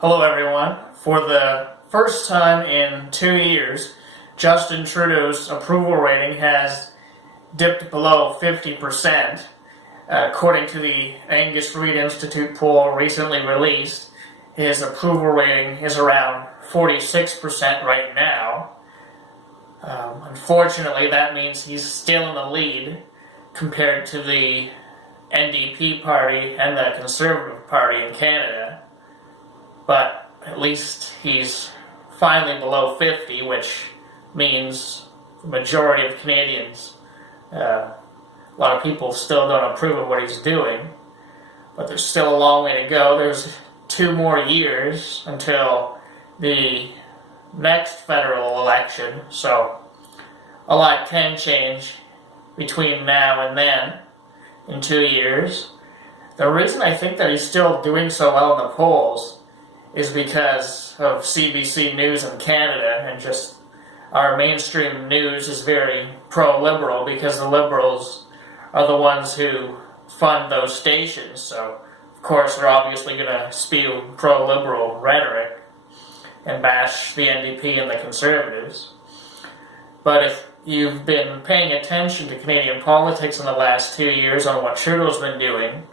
Hello everyone. For the first time in 2 years, Justin Trudeau's approval rating has dipped below 50%. According to the Angus Reid Institute poll recently released, his approval rating is around 46% right now. Unfortunately, that means he's still in the lead compared to the NDP party and the Conservative Party in Canada. But at least he's finally below 50, which means the majority of Canadians, a lot of people still don't approve of what he's doing. But there's still a long way to go. There's 2 more years until the next federal election, so a lot can change between now and then in 2 years. The reason I think that he's still doing so well in the polls is because of CBC News in Canada, and just our mainstream news is very pro-liberal because the Liberals are the ones who fund those stations. So, of course, they're obviously going to spew pro-liberal rhetoric and bash the NDP and the Conservatives. But if you've been paying attention to Canadian politics in the last 2 years on what Trudeau's been doing,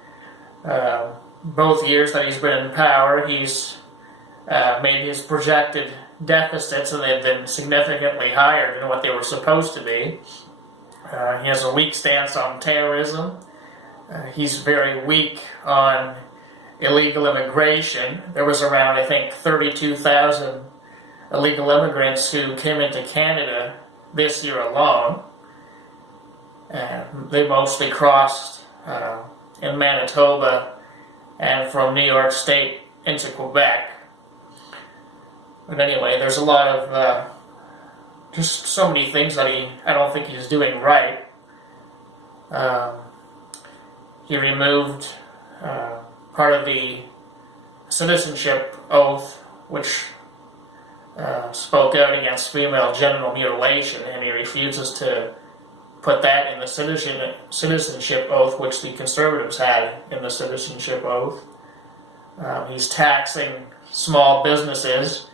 both years that he's been in power, he's made his projected deficits, and they've been significantly higher than what they were supposed to be. He has a weak stance on terrorism. He's very weak on illegal immigration. There was around, I think, 32,000 illegal immigrants who came into Canada this year alone. They mostly crossed in Manitoba and from New York State into Quebec. But anyway, there's a lot of just so many things that I don't think he's doing right. He removed part of the citizenship oath, which spoke out against female genital mutilation, and he refuses to put that in the citizenship oath, which the Conservatives had in the citizenship oath. He's taxing small businesses,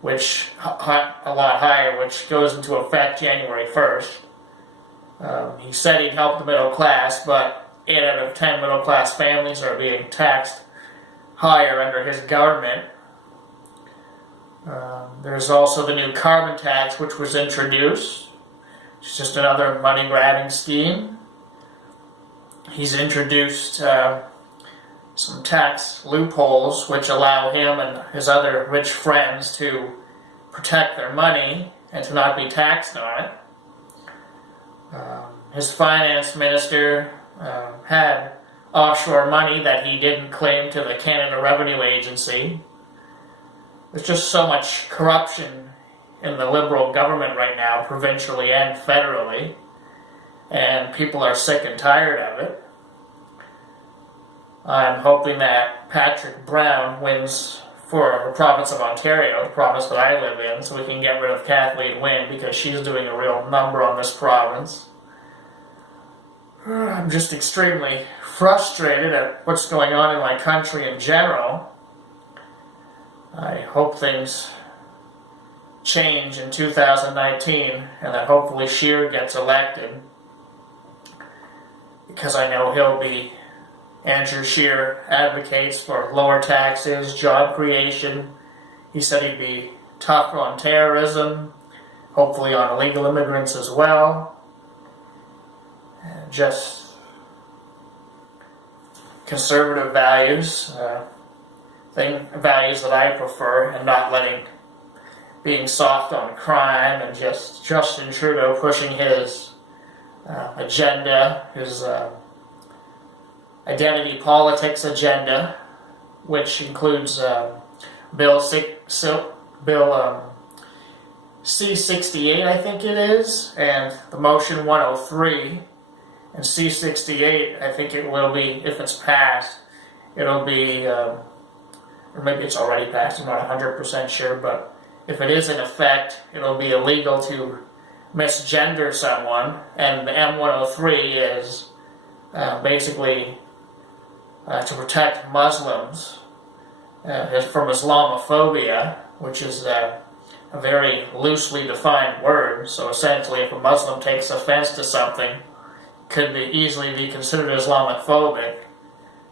which a lot higher, which goes into effect January 1st. He said he'd help the middle class, but 8 out of 10 middle class families are being taxed higher under his government. There's also the new carbon tax, which was introduced. It's just another money-grabbing scheme. He's introduced some tax loopholes which allow him and his other rich friends to protect their money and to not be taxed on it. His finance minister had offshore money that he didn't claim to the Canada Revenue Agency. There's just so much corruption in the Liberal government right now, provincially and federally, and people are sick and tired of it. I'm hoping that Patrick Brown wins for the province of Ontario, the province that I live in, so we can get rid of Kathleen Wynne, because she's doing a real number on this province. I'm just extremely frustrated at what's going on in my country in general. I hope things change in 2019, and that hopefully Scheer gets elected, because I know he'll be... Andrew Scheer advocates for lower taxes, job creation. He said he'd be tough on terrorism, hopefully on illegal immigrants as well. And just conservative values, values that I prefer, and not being soft on crime, and just Justin Trudeau pushing his agenda, his identity politics agenda, which includes Bill C-68, I think it is, and the Motion 103, and C-68, I think it will be, if it's passed, it'll be, or maybe it's already passed, I'm not 100% sure, but if it is in effect, it'll be illegal to misgender someone, and the M103 is basically to protect Muslims from Islamophobia, which is a very loosely defined word. So essentially, if a Muslim takes offense to something, it could easily be considered Islamophobic.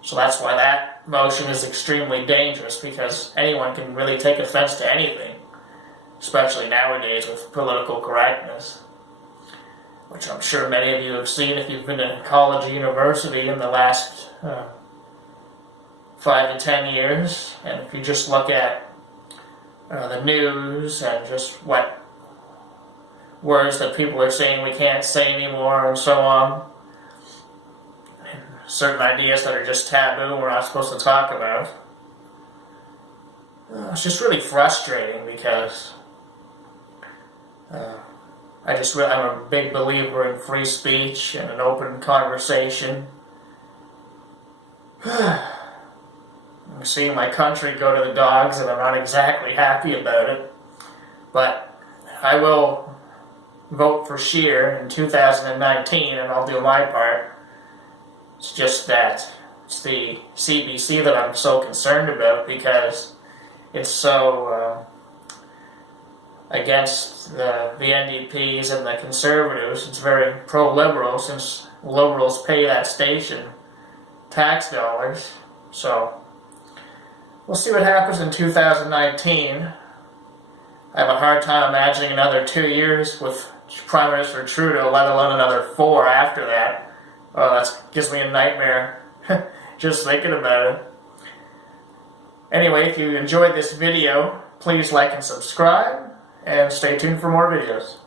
So that's why that motion is extremely dangerous, because anyone can really take offense to anything, especially nowadays with political correctness, which I'm sure many of you have seen if you've been to college or university in the last 5 to 10 years. And if you just look at the news and just what words that people are saying we can't say anymore and so on, and certain ideas that are just taboo we're not supposed to talk about, it's just really frustrating, because I'm a big believer in free speech and an open conversation. I'm seeing my country go to the dogs, and I'm not exactly happy about it. But I will vote for Scheer in 2019, and I'll do my part. It's just that it's the CBC that I'm so concerned about, because it's so against the NDPs and the Conservatives. It's very pro-Liberal, since Liberals pay that station tax dollars. So we'll see what happens in 2019. I have a hard time imagining another 2 years with Prime Minister Trudeau, let alone another 4 after that. Oh, that gives me a nightmare just thinking about it. Anyway, if you enjoyed this video, please like and subscribe, and stay tuned for more videos.